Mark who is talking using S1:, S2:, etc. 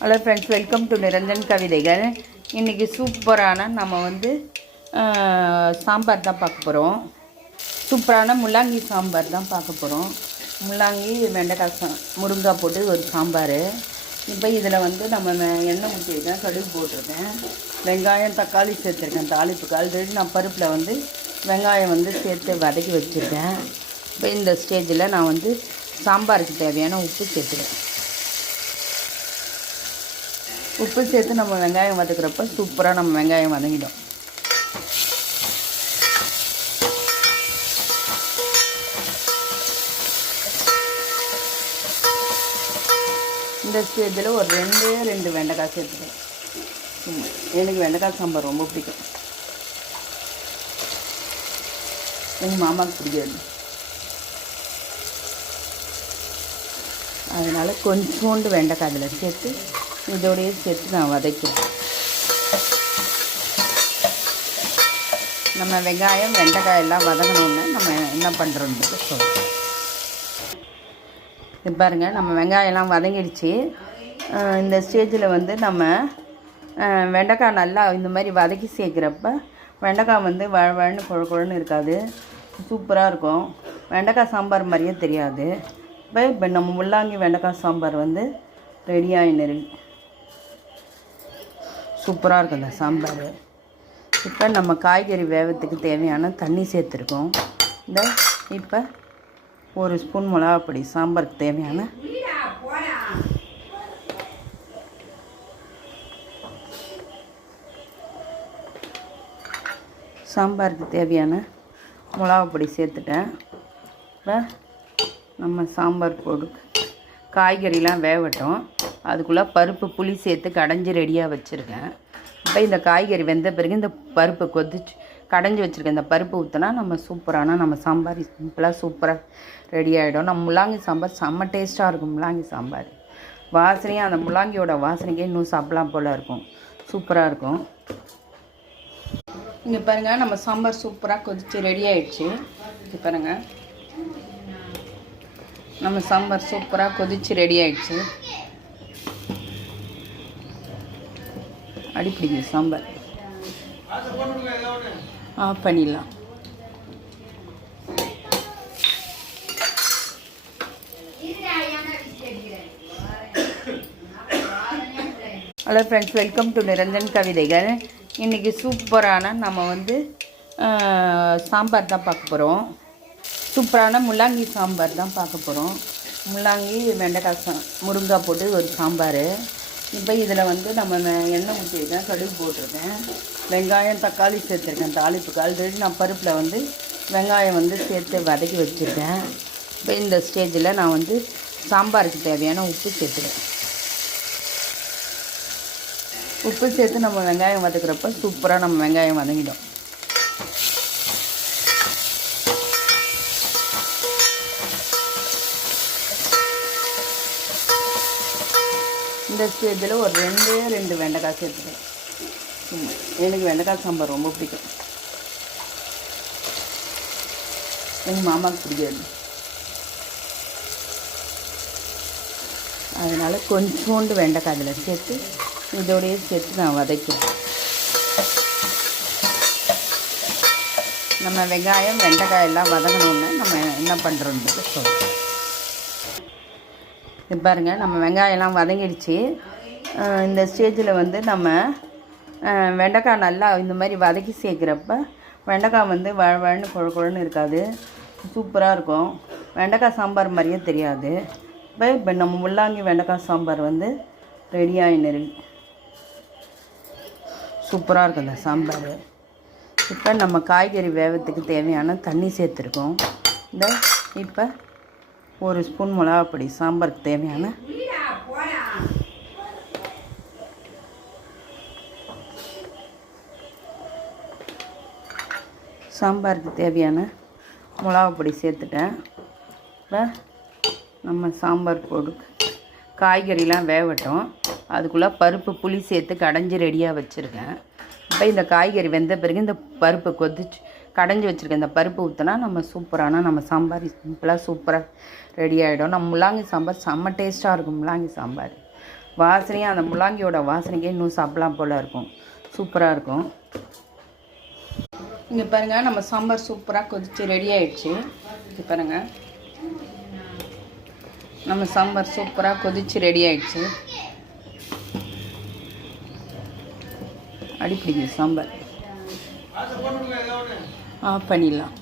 S1: Hello friends welcome to Niranjan கவிதைகள் இன்றைக்கி சூப்பரான நம்ம வந்து சாம்பார் தான் பார்க்க போகிறோம் சூப்பரான முள்ளாங்கி சாம்பார் தான் பார்க்க போகிறோம் முள்ளாங்கி வெண்டைக்காய் சா முருங்காய் போட்டு ஒரு சாம்பார். இப்போ இதில் வந்து நம்ம எண்ணெய் ஊற்றிருக்கேன் கடுகு போட்டிருக்கேன். வெங்காயம் தக்காளி சேர்த்துருக்கேன் தாளிப்புக்கு ஆல்ரெடி நான் பருப்பில் வந்து வெங்காயம் வந்து சேர்த்து வதக்கி வச்சுருக்கேன். இப்போ இந்த ஸ்டேஜில் நான் வந்து சாம்பாருக்கு தேவையான உப்பு சேர்த்துக்கிறேன். உப்பு சேர்த்து நம்ம வெங்காயம் வதக்குறப்ப சூப்பராக நம்ம வெங்காயம் வதங்கிடும். இந்த ஸ்டேஜில் ஒரு ரெண்டே ரெண்டு வெண்டைக்காய் சேர்த்துக்கலாம் எனக்கு வெண்டைக்காய் சாம்பார் ரொம்ப பிடிக்கும். எங்கள் மாமாவுக்கு பிடிக்காது. அதனால் கொஞ்சோண்டு வெண்டைக்காய் அதில் சேர்த்து இதோடைய சேர்த்து நான் வதக்கிறேன். நம்ம வெங்காயம் வெண்டைக்காய் எல்லாம் வதங்கணுன்னு நம்ம என்ன பண்ணுறோன்றது சொல்கிறோம் இது பாருங்கள் நம்ம வெங்காயம்லாம் வதங்கிடுச்சு. இந்த ஸ்டேஜில் வந்து நம்ம வெண்டைக்காய் நல்லா இந்த மாதிரி வதக்கி சேர்க்குறப்ப வெண்டைக்காய் வந்து வழ வழன்னு குழ குழன்னு இருக்காது. சூப்பராக இருக்கும். வெண்டைக்காய் சாம்பார் மாதிரியே தெரியாது. இப்போ இப்போ நம்ம முள்ளாங்கி வெண்டைக்காய் சாம்பார் வந்து ரெடி ஆகினு சூப்பராக இருக்கும் இந்த சாம்பார். இப்போ நம்ம காய்கறி வேகத்துக்கு தேவையான தண்ணி சேர்த்துருக்கோம். இந்த இப்போ ஒரு ஸ்பூன் மிளகாப்பொடி சாம்பாருக்கு தேவையான சாம்பாருக்கு தேவையான மிளகாப்பொடி சேர்த்துட்டேன். இப்போ நம்ம சாம்பார் போடு காய்கறிலாம் வேகட்டும். அதுக்குள்ளே பருப்பு புளி சேர்த்து கடைஞ்சி ரெடியாக வச்சுருக்கேன். இப்போ இந்த காய்கறி வெந்த பிறகு இந்த பருப்பு கொதிச்சு கடைஞ்சி வச்சுருக்கேன். இந்த பருப்பு ஊற்றினா நம்ம சூப்பரான நம்ம சாம்பார் சிம்பிளாக சூப்பராக ரெடி ஆகிடும் நம்ம முள்ளாங்கி சாம்பார் செம்ம டேஸ்ட்டாக இருக்கும் முள்ளாங்கி சாம்பார். வாசனையாக அந்த முள்ளாங்கியோட வாசனைக்கே இன்னும் சாப்பிடலாம் போல் இருக்கும். சூப்பராக இருக்கும். இங்கே பாருங்கள் நம்ம சாம்பார் சூப்பராக கொதிச்சு ரெடி ஆகிடுச்சு இங்கே பாருங்கள் நம்ம சாம்பார் சூப்பராக கொதிச்சு ரெடி ஆயிடுச்சு அடிப்பிடிங்க சாம்பார். ஆஃப் பண்ணிடலாம். Hello friends welcome to Niranjan கவிதைகள் இன்றைக்கி சூப்பரான நம்ம வந்து சாம்பார் தான் பார்க்க போகிறோம் சூப்பரான முள்ளாங்கி சாம்பார் தான் பார்க்க போகிறோம் முள்ளாங்கி வெண்டைக்காய் சா முருங்காய் போட்டு ஒரு சாம்பார். இப்போ இதில் வந்து நம்ம எண்ணெய் ஊற்றிருக்கேன் கடுகு போட்டிருக்கேன். வெங்காயம் தக்காளி சேர்த்துருக்கேன் தாளிப்புக்கு ஆல்ரெடி நான் பருப்பில் வந்து வெங்காயம் வந்து சேர்த்து வதக்கி வச்சுருக்கேன். இப்போ இந்த ஸ்டேஜில் நான் வந்து சாம்பாருக்கு தேவையான உப்பு சேர்த்துக்கிறேன். உப்பு சேர்த்து நம்ம வெங்காயம் வதக்குறப்ப சூப்பராக நம்ம வெங்காயம் வதங்கிடும். இந்த ஸ்டேஜில் ஒரு ரெண்டு ரெண்டு வெண்டைக்காய் சேர்த்துக்கிறேன் எனக்கு வெண்டைக்காய் சாம்பார் ரொம்ப பிடிக்கும். எங்கள் மாமாவுக்கு பிடிக்காது. அதனால் கொஞ்சோண்டு வெண்டைக்காய் அதில் சேர்த்து இதோடையே சேர்த்து நான் வதக்கிறேன். நம்ம வெங்காயம் வெண்டைக்காய் எல்லாம் வதங்கணுன்னு நம்ம என்ன பண்ணுறோன்றது சொல்கிறோம் இது பாருங்கள் நம்ம வெங்காயம்லாம் வதங்கிடுச்சு. இந்த ஸ்டேஜில் வந்து நம்ம வெண்டைக்காய் நல்லா இந்த மாதிரி வதக்கி சேர்க்குறப்ப வெண்டைக்காய் வந்து வழ வழன்னு குழ குழன்னு இருக்காது. சூப்பராக இருக்கும். வெண்டைக்காய் சாம்பார் மாதிரியே தெரியாது. இப்போ இப்போ நம்ம முள்ளாங்கி வெண்டைக்காய் சாம்பார் வந்து ரெடி சூப்பராக இருக்கும் இந்த சாம்பார். இப்போ நம்ம காய்கறி வேகத்துக்கு தேவையான தண்ணி சேர்த்துருக்கோம். இந்த இப்போ ஒரு ஸ்பூன் மிளகாப்பொடி சாம்பாருக்கு தேவையான சாம்பாருக்கு தேவையான மிளகாப்பொடி சேர்த்துட்டேன். இப்போ நம்ம சாம்பார் போடு. காய்கறிலாம் வேகட்டும். அதுக்குள்ளே பருப்பு புளி சேர்த்து கடைஞ்சி ரெடியாக வச்சுருக்கேன். இப்போ இந்த காய்கறி வெந்த பிறகு இந்த பருப்பு கொதிச்சு கடைஞ்சி வச்சுருக்க இந்த பருப்பு ஊற்றினா நம்ம சூப்பரான நம்ம சாம்பார் சிம்பிளாக சூப்பராக ரெடி ஆகிடும் நம்ம முள்ளாங்கி சாம்பார் செம்ம டேஸ்ட்டாக இருக்கும் முள்ளாங்கி சாம்பார். வாசனையும் அந்த முள்ளாங்கியோட வாசனைக்கே இன்னும் சாப்பிடலாம் போல் இருக்கும். சூப்பராக இருக்கும். இங்கே பாருங்கள் நம்ம சாம்பார் சூப்பராக கொதிச்சு ரெடி ஆகிடுச்சு இங்கே பாருங்கள் நம்ம சாம்பார் சூப்பராக கொதிச்சு ரெடி ஆகிடுச்சு அடிப்பிடிங்க சாம்பார். ஆஃப் பண்ணிடலாம்.